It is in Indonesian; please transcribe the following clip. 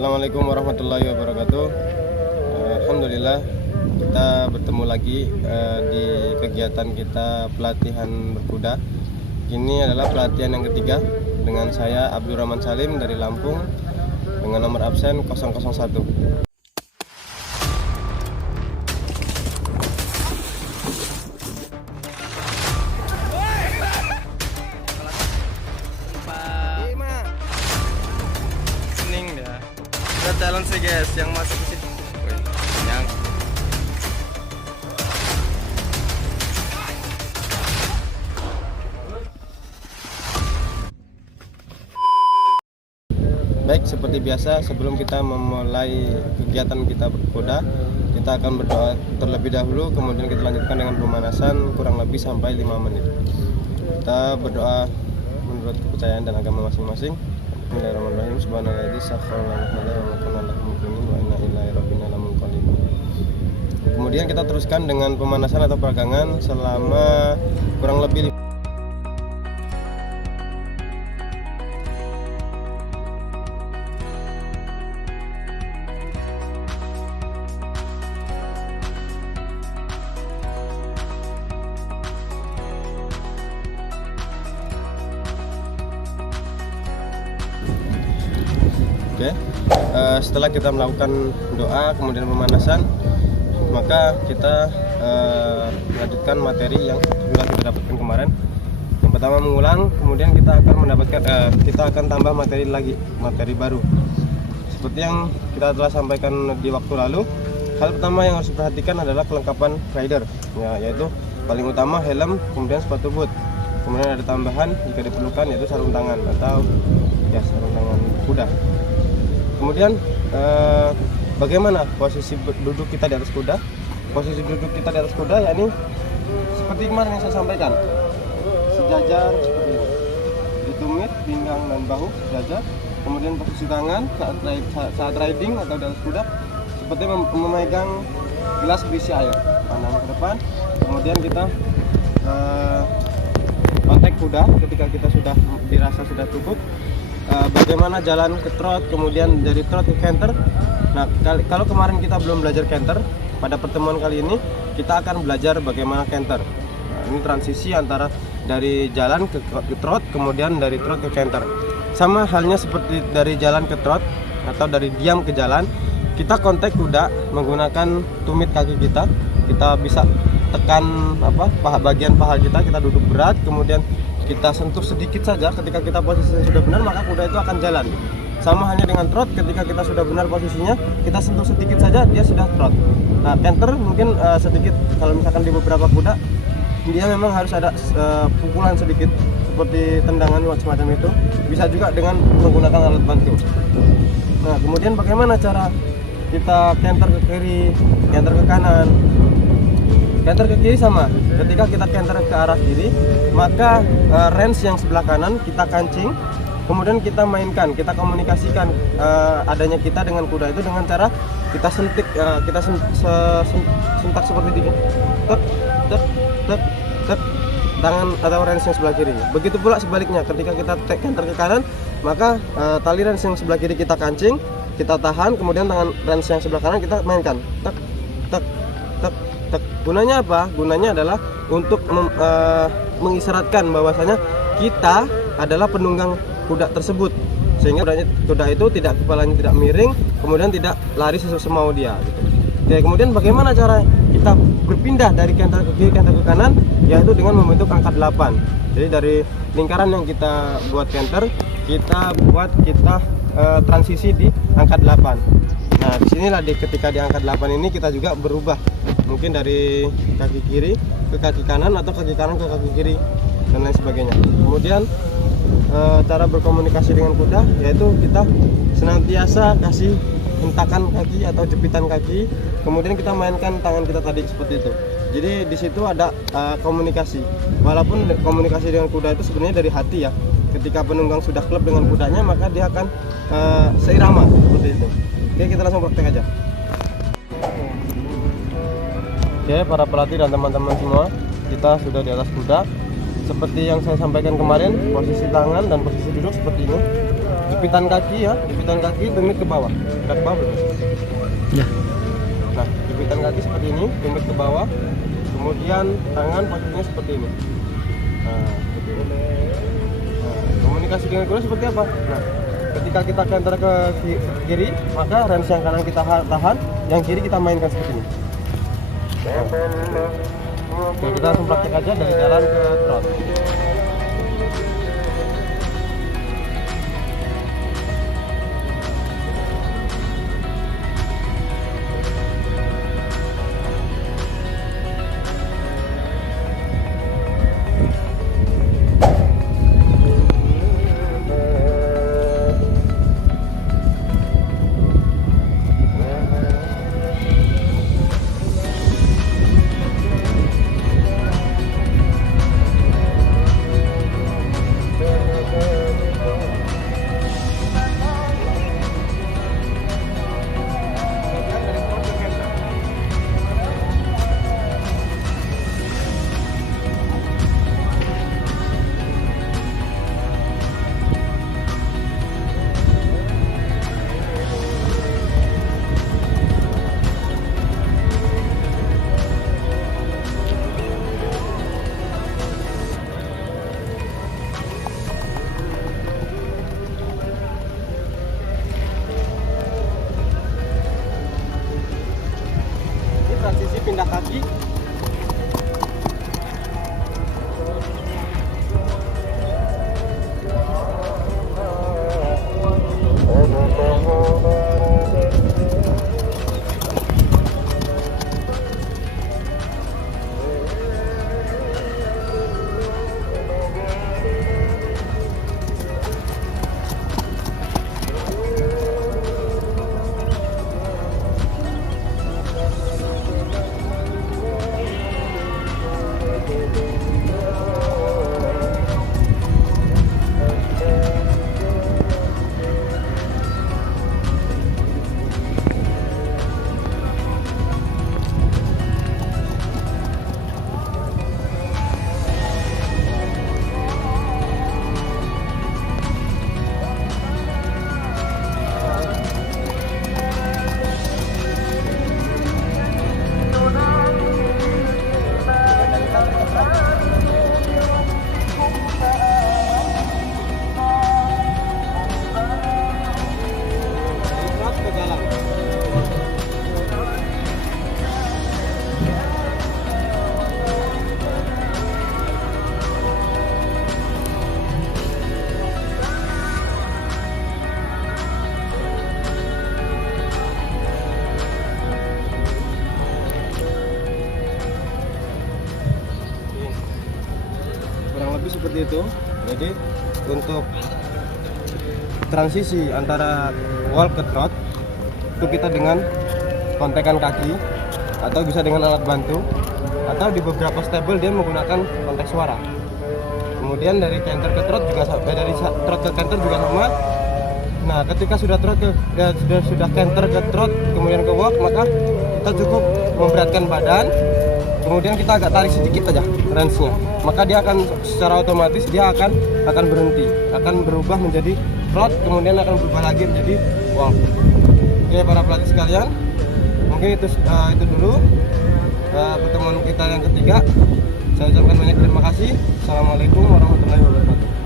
Assalamualaikum warahmatullahi wabarakatuh. Alhamdulillah kita bertemu lagi di kegiatan kita pelatihan berkuda. Ini adalah pelatihan yang ketiga dengan saya Abdurrahman Salim dari Lampung dengan nomor absen 001. Challenge sih guys yang masuk ke situ. Yang baik, seperti biasa sebelum kita memulai kegiatan kita berkuda, kita akan berdoa terlebih dahulu, kemudian kita lanjutkan dengan pemanasan kurang lebih sampai 5 menit. Kita berdoa menurut kepercayaan dan agama masing-masing. Bismillahirrahmanirrahim. Subhanallah Kemudian kita teruskan dengan pemanasan atau peragangan selama kurang lebih Oke. Setelah kita melakukan doa kemudian pemanasan, maka kita melanjutkan materi yang sudah kita dapatkan kemarin. Yang pertama mengulang, kemudian kita akan mendapatkan kita akan tambah materi lagi, materi baru. Seperti yang kita telah sampaikan di waktu lalu, hal pertama yang harus diperhatikan adalah kelengkapan rider, ya, yaitu paling utama helm, kemudian sepatu boot. Kemudian ada tambahan jika diperlukan yaitu sarung tangan atau ya sarung tangan kuda. Kemudian bagaimana posisi duduk kita di atas kuda? Posisi duduk kita di atas kuda yakni seperti kemarin yang saya sampaikan, sejajar seperti ini, ditumit pinggang dan bahu sejajar. Kemudian posisi tangan saat riding atau di atas kuda seperti memegang gelas berisi air, pandang ke depan. Kemudian kita kontak kuda ketika kita sudah dirasa sudah cukup. Bagaimana jalan ke trot, kemudian dari trot ke canter. Nah, kalau kemarin kita belum belajar canter, pada pertemuan kali ini kita akan belajar bagaimana canter. Nah, ini transisi antara dari jalan ke trot, kemudian dari trot ke canter. Sama halnya seperti dari jalan ke trot atau dari diam ke jalan, kita kontak kuda menggunakan tumit kaki kita. Kita bisa tekan bagian paha kita duduk berat, kemudian kita sentuh sedikit saja. Ketika kita posisinya sudah benar, maka kuda itu akan jalan. Sama halnya dengan trot, ketika kita sudah benar posisinya, kita sentuh sedikit saja, dia sudah trot. Nah, canter mungkin sedikit, kalau misalkan di beberapa kuda, dia memang harus ada pukulan sedikit, seperti tendangan semacam itu. Bisa juga dengan menggunakan alat bantu. Nah, kemudian bagaimana cara kita canter ke kiri, canter ke kanan? Canter ke kiri sama, ketika kita canter ke arah kiri, maka range yang sebelah kanan kita kancing, kemudian kita mainkan, kita komunikasikan adanya kita dengan kuda itu dengan cara kita sentik, kita sentak seperti ini, tek, tek, tek, tek, tangan atau range yang sebelah kiri. Begitu pula sebaliknya, ketika kita canter ke kanan, maka tali range yang sebelah kiri kita kancing, kita tahan, kemudian tangan range yang sebelah kanan kita mainkan, tek, tek, tek. Gunanya apa? Gunanya adalah untuk mengisyaratkan bahwasanya kita adalah penunggang kuda tersebut, sehingga kuda itu kepalanya tidak miring, kemudian tidak lari sesuai semau dia gitu. Oke, kemudian bagaimana cara kita berpindah dari canter ke kiri, canter ke kanan, yaitu dengan membentuk angka 8. Jadi dari lingkaran yang kita buat canter, kita transisi di angka 8. Nah, disinilah ketika di angka 8 ini kita juga berubah, mungkin dari kaki kiri ke kaki kanan atau kaki kanan ke kaki kiri dan lain sebagainya. Kemudian cara berkomunikasi dengan kuda yaitu kita senantiasa kasih hentakan kaki atau jepitan kaki, kemudian kita mainkan tangan kita tadi seperti itu. Jadi di situ ada komunikasi. Walaupun komunikasi dengan kuda itu sebenarnya dari hati ya. Ketika penunggang sudah klop dengan kudanya, maka dia akan seirama seperti itu. Oke, kita langsung praktek aja. Oke, para pelatih dan teman-teman semua, kita sudah di atas kuda. seperti yang saya sampaikan kemarin, posisi tangan dan posisi duduk seperti ini. Jepitan kaki ya, jepitan kaki tumit ke bawah, udah ke bawah belum? Ya. Nah, jepitan kaki seperti ini, tumit ke bawah. Kemudian tangan posisinya seperti ini. Nah, seperti ini. Nah, komunikasi dengan guru seperti apa? Nah, ketika kita counter ke kiri, maka range yang kanan kita tahan, yang kiri kita mainkan seperti ini. Nah, oke, kita langsung praktek aja dari jalan ke trot. Transisi pindah kaki. Kurang lebih seperti itu. Jadi untuk transisi antara walk ke trot itu kita dengan kontekan kaki atau bisa dengan alat bantu, atau di beberapa stable dia menggunakan kontak suara. Kemudian dari canter ke trot juga dari trot ke canter juga sama. Nah, ketika sudah trot sudah canter ke trot kemudian ke walk, maka kita cukup memberatkan badan. Kemudian kita agak tarik sedikit aja range-nya, maka dia akan secara otomatis dia akan berhenti, akan berubah menjadi trot, kemudian akan berubah lagi menjadi walk. Oke, para pelatih sekalian, mungkin itu dulu pertemuan kita yang ketiga. Saya ucapkan banyak terima kasih. Assalamualaikum warahmatullahi wabarakatuh.